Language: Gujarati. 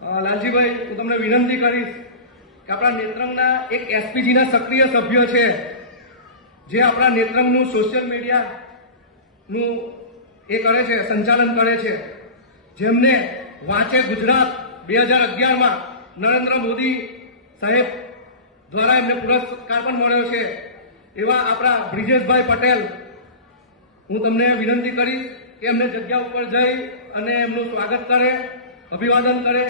લાલજીભાઈ, હું તમને વિનંતી કરીશ કે આપણા નેત્રંગના એક એસપીજીના સક્રિય સભ્ય છે, જે આપણા નેત્રંગનું સોશિયલ મીડિયાનું એ કરે છે, સંચાલન કરે છે, જેમને વાંચે ગુજરાત 2011માં નરેન્દ્ર મોદી સાહેબ દ્વારા એમને પુરસ્કાર પણ મળ્યો છે, એવા આપણા બ્રિજેશભાઈ પટેલ, હું તમને વિનંતી કરીશ કે એમને જગ્યા ઉપર જઈ અને એમનું સ્વાગત કરે, અભિવાદન કરે.